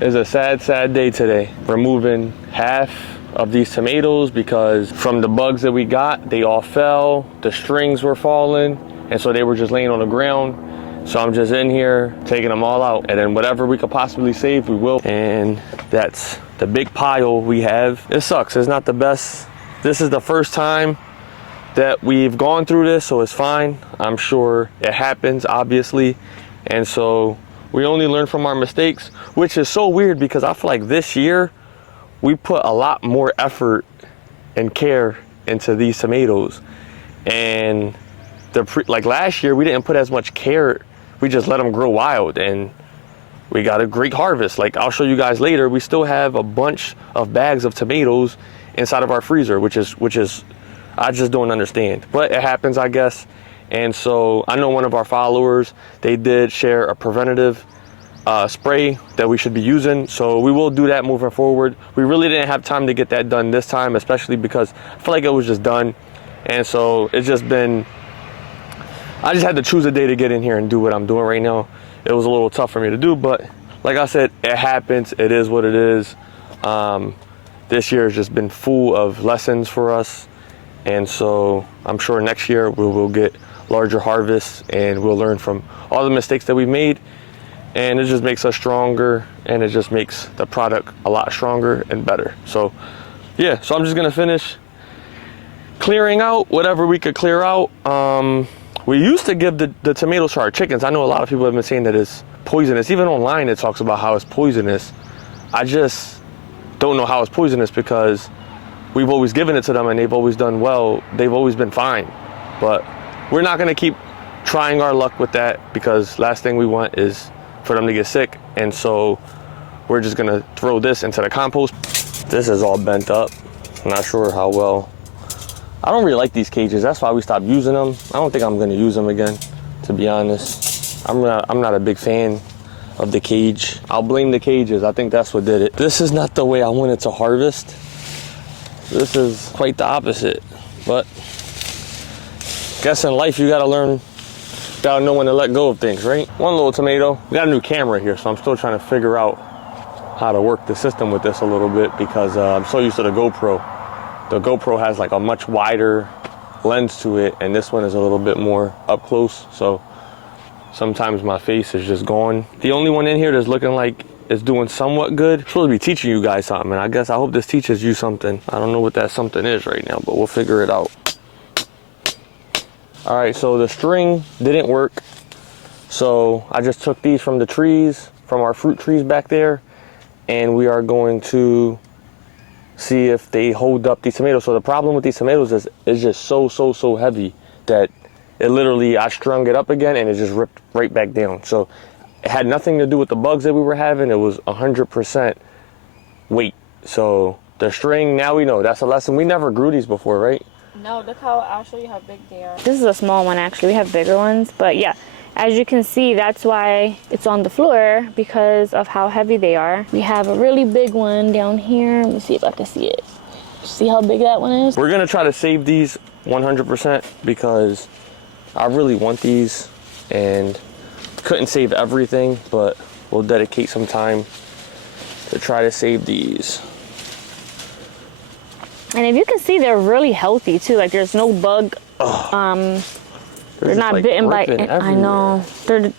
It's a sad, sad day today. Removing half of these tomatoes because from the bugs that we got, they all fell, the strings were falling, and so they were just laying on the ground. So I'm just in here taking them all out, and then whatever we could possibly save, we will. And that's the big pile we have. It sucks, it's not the best. This is the first time that we've gone through this, so it's fine. I'm sure it happens, obviously. And so we only learn from our mistakes, which is so weird because I feel like this year we put a lot more effort and care into these tomatoes. And like last year, we didn't put as much care. We just let them grow wild and we got a great harvest. Like I'll show you guys later, we still have a bunch of bags of tomatoes inside of our freezer, which is I just don't understand, but it happens, I guess. And so I know one of our followers, they did share a preventative spray that we should be using. So we will do that moving forward. We really didn't have time to get that done this time, especially because I feel like it was just done. And so it's just been, I just had to choose a day to get in here and do what I'm doing right now. It was a little tough for me to do, but like I said, it happens. It is what it is. This year has just been full of lessons for us. And so I'm sure next year we will get larger harvests and we'll learn from all the mistakes that we've made. And it just makes us stronger and it just makes the product a lot stronger and better. So yeah, so I'm just gonna finish clearing out whatever we could clear out. We used to give the tomatoes to our chickens. I know a lot of people have been saying that it's poisonous. Even online it talks about how it's poisonous. I just don't know how it's poisonous because we've always given it to them and they've always done well. They've always been fine. But we're not gonna keep trying our luck with that because last thing we want is for them to get sick. And so we're just gonna throw this into the compost. This is all bent up. I'm not sure how well. I don't really like these cages. That's why we stopped using them. I don't think I'm gonna use them again, to be honest. I'm not a big fan of the cage. I'll blame the cages. I think that's what did it. This is not the way I wanted to harvest. This is quite the opposite, but I guess in life you gotta learn, gotta know when to let go of things, right? One little tomato. We got a new camera here, so I'm still trying to figure out how to work the system with this a little bit because I'm so used to the GoPro. The GoPro has like a much wider lens to it, and this one is a little bit more up close, so sometimes my face is just gone. The only one in here that's looking like it's doing somewhat good. I'm supposed to be teaching you guys something, and I hope this teaches you something. I don't know what that something is right now, but we'll figure it out. All right, so the string didn't work. So I just took these from the trees, from our fruit trees back there, and we are going to see if they hold up these tomatoes. So the problem with these tomatoes is it's just so heavy that it literally, I strung it up again and it just ripped right back down. So it had nothing to do with the bugs that we were having. It was 100% weight. So the string, now we know. That's a lesson. We never grew these before, right? No, look how, I'll show you how big they are. This is a small one actually. We have bigger ones, but yeah, as you can see, that's why it's on the floor, because of how heavy they are. We have a really big one down here. Let me see if I can see it. See how big that one is? We're gonna try to save these 100% because I really want these and couldn't save everything, but we'll dedicate some time to try to save these. And if you can see, they're really healthy too. Like there's no bug. They're not like bitten by. I know.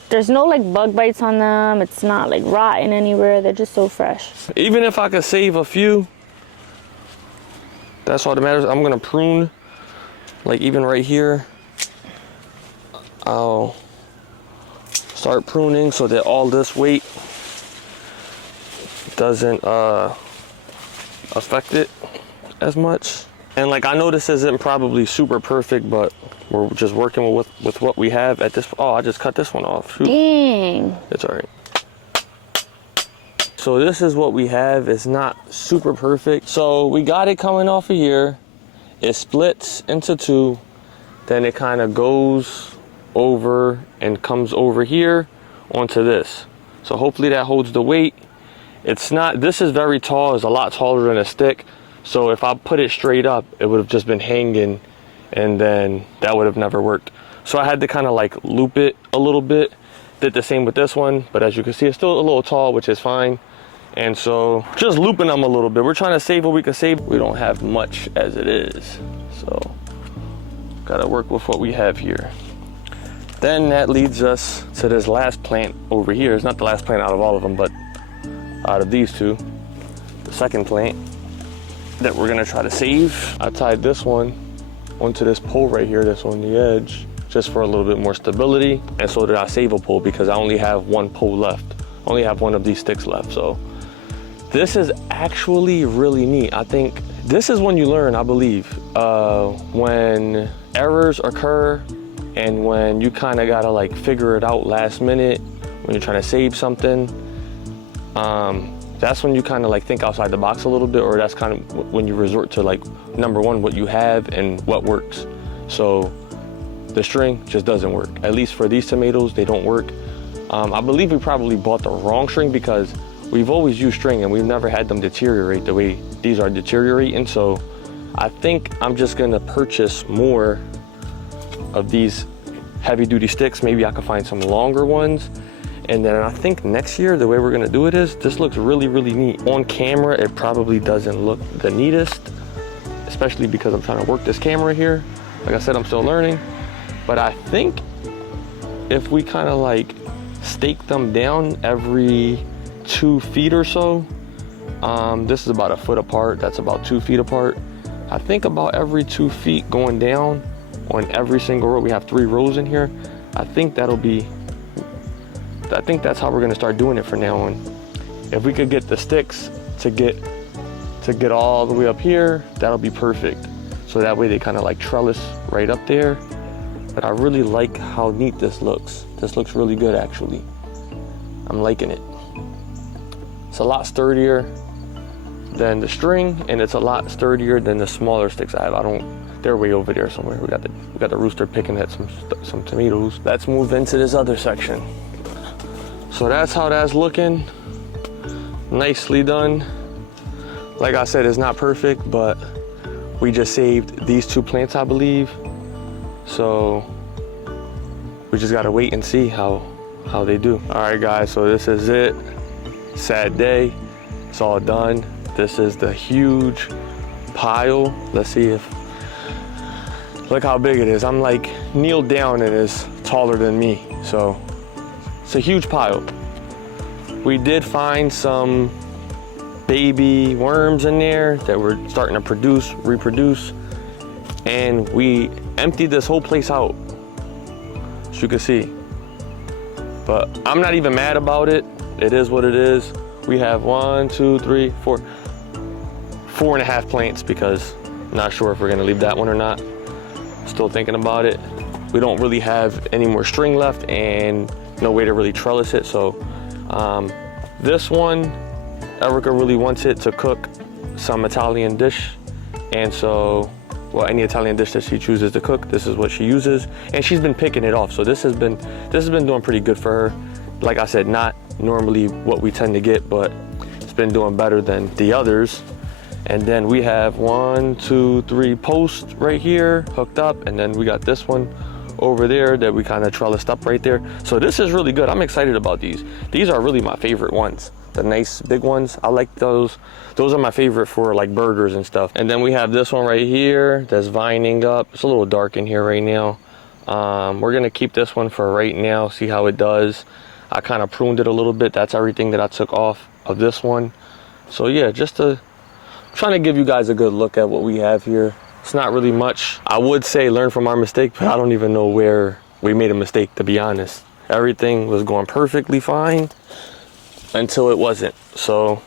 There's no like bug bites on them. It's not like rotten anywhere. They're just so fresh. Even if I could save a few, that's all that matters. I'm gonna prune, like even right here. I'll start pruning so that all this weight doesn't affect it as much. And like I know this isn't probably super perfect, but we're just working with what we have at this. Oh, I just cut this one off. Shoot. Dang. It's all right. So this is what we have. It's not super perfect. So we got it coming off of here. It splits into two. Then it kind of goes over and comes over here onto this. So hopefully that holds the weight. It's not, this is very tall. It's a lot taller than a stick. So if I put it straight up, it would have just been hanging and then that would have never worked. So I had to kind of like loop it a little bit. Did the same with this one, but as you can see, it's still a little tall, which is fine. And so just looping them a little bit. We're trying to save what we can save. We don't have much as it is. So gotta work with what we have here. Then that leads us to this last plant over here. It's not the last plant out of all of them, but out of these two, the second plant that we're gonna try to save. I tied this one onto this pole right here that's on the edge, just for a little bit more stability. And so did I save a pole because I only have one pole left. I only have one of these sticks left. So this is actually really neat. I think this is when you learn, I believe, when errors occur and when you kind of gotta like figure it out last minute, when you're trying to save something, that's when you kind of like think outside the box a little bit, or that's kind of when you resort to like, number one, what you have and what works. So the string just doesn't work. At least for these tomatoes, they don't work. I believe we probably bought the wrong string because we've always used string and we've never had them deteriorate the way these are deteriorating. So I think I'm just gonna purchase more of these heavy duty sticks. Maybe I could find some longer ones. And then I think next year, the way we're gonna do it is, this looks really, really neat. On camera, it probably doesn't look the neatest, especially because I'm trying to work this camera here. Like I said, I'm still learning. But I think if we kind of like stake them down every 2 feet or so, this is about 1 foot apart, that's about 2 feet apart. I think about every 2 feet going down on every single row. We have 3 rows in here. I think that's how we're gonna start doing it from now on. If we could get the sticks to get all the way up here, that'll be perfect. So that way they kind of like trellis right up there. But I really like how neat this looks. This looks really good actually. I'm liking it. It's a lot sturdier than the string, and it's a lot sturdier than the smaller sticks I have. They're way over there somewhere. We got the rooster picking at some tomatoes. Let's move into this other section. So that's how that's looking. Nicely done. Like I said, it's not perfect, but we just saved these 2 plants, I believe. So we just gotta wait and see how they do. All right, guys, so this is it. Sad day, it's all done. This is the huge pile. Let's see if, look how big it is. I'm like kneeled down and it's taller than me. So it's a huge pile. We did find some baby worms in there that were starting to reproduce. And we emptied this whole place out, as you can see. But I'm not even mad about it. It is what it is. We have 4 4.5 plants because I'm not sure if we're gonna leave that one or not. Still thinking about it. We don't really have any more string left and no way to really trellis it. So this one, Erica really wants it to cook some Italian dish. And so, well, any Italian dish that she chooses to cook, this is what she uses. And she's been picking it off. So this has been doing pretty good for her. Like I said, not normally what we tend to get, but it's been doing better than the others. And then we have 1, 2, 3 posts right here hooked up. And then we got this one over there that we kind of trellised up right there. So this is really good. I'm excited about these. These are really my favorite ones. The nice big ones, I like those. Those are my favorite for like burgers and stuff. And then we have this one right here that's vining up. It's a little dark in here right now. We're gonna keep this one for right now, see how it does. I kind of pruned it a little bit. That's everything that I took off of this one. So yeah, trying to give you guys a good look at what we have here. It's not really much. I would say learn from our mistake, but I don't even know where we made a mistake, to be honest. Everything was going perfectly fine until it wasn't. So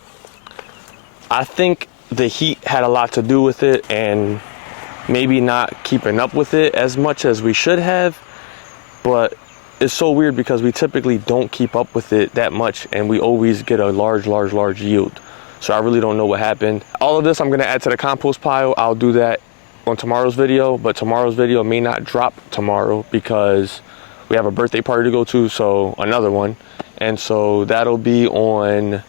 I think the heat had a lot to do with it, and maybe not keeping up with it as much as we should have. But it's so weird because we typically don't keep up with it that much, and we always get a large yield. So I really don't know what happened. All of this I'm gonna add to the compost pile. I'll do that on tomorrow's video, but tomorrow's video may not drop tomorrow because we have a birthday party to go to, so another one. And so that'll be on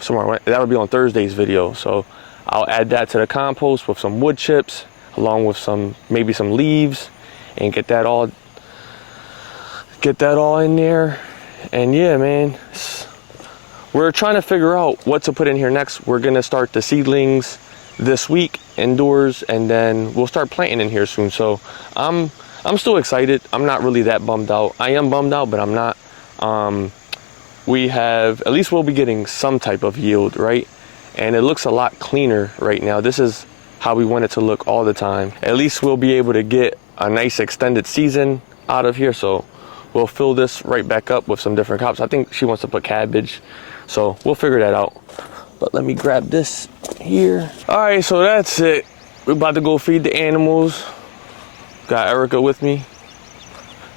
Thursday's video. So I'll add that to the compost with some wood chips, along with maybe some leaves, and get that all in there. And yeah, man, we're trying to figure out what to put in here next. We're gonna start the seedlings this week indoors, and then we'll start planting in here soon. So I'm still excited. I'm not really that bummed out. I am bummed out, but I'm not. We have, at least we'll be getting some type of yield, right? And it looks a lot cleaner right now. This is how we want it to look all the time. At least we'll be able to get a nice extended season out of here. So we'll fill this right back up with some different crops. I think she wants to put cabbage, so we'll figure that out. But let me grab this here. All right, so that's it. We're about to go feed the animals. Got Erica with me.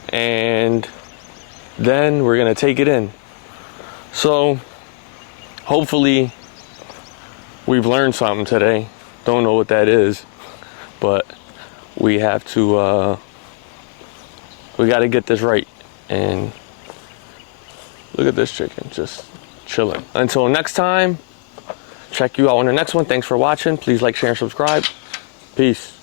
And then we're gonna take it in. So hopefully we've learned something today. Don't know what that is, but we have to, we gotta get this right. And look at this chicken, just chilling. Until next time, check you out on the next one. Thanks for watching. Please like, share, and subscribe. Peace.